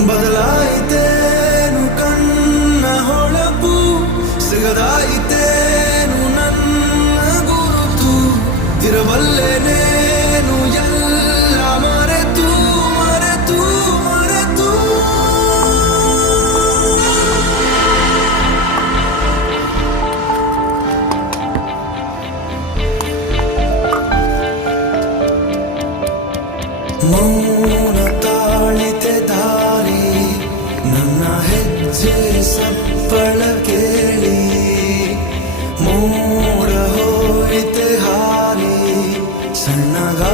ಬದಲಾಯಿತೇನು ಕನ್ನ ಹೊಳಪು ಸಿಗದಾಯಿತೇನು ನನ್ನ ಗುರುತು ಇರಬಲ್ಲೆನೇನು ಎಲ್ಲ ಮರೆತು ಮರೆತು ಮರೆತು. ಮೌನ ತಾಳಿತ सप्पल केळी मोरो इतहारी सनगा